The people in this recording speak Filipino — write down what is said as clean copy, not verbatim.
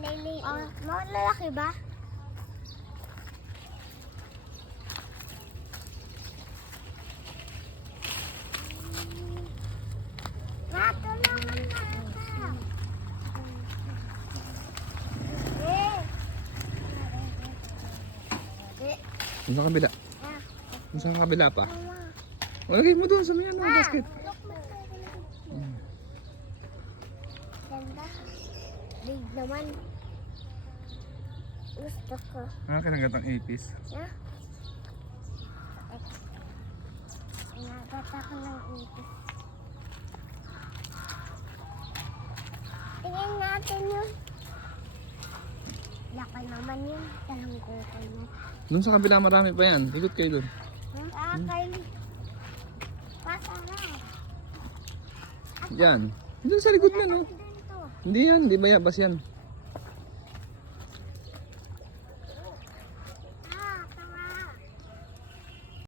maliliit. Malalaki ba? Natulungan na ako. Doon sa kabila. Doon sa kabila pa. Lagay mo doon sa may ano, basket. Ganda. Big naman. Gusto ko. Kinagatang ipis. Inagat ako ng ipis. Tingnan natin yun. Laki naman yun. Talang kuko mo. Doon sa kabila marami pa yan. Ikot kayo doon. Kylie. Pasara. Yan. Doon sa likod na no. Dito. Hindi yan, hindi bayabas yan.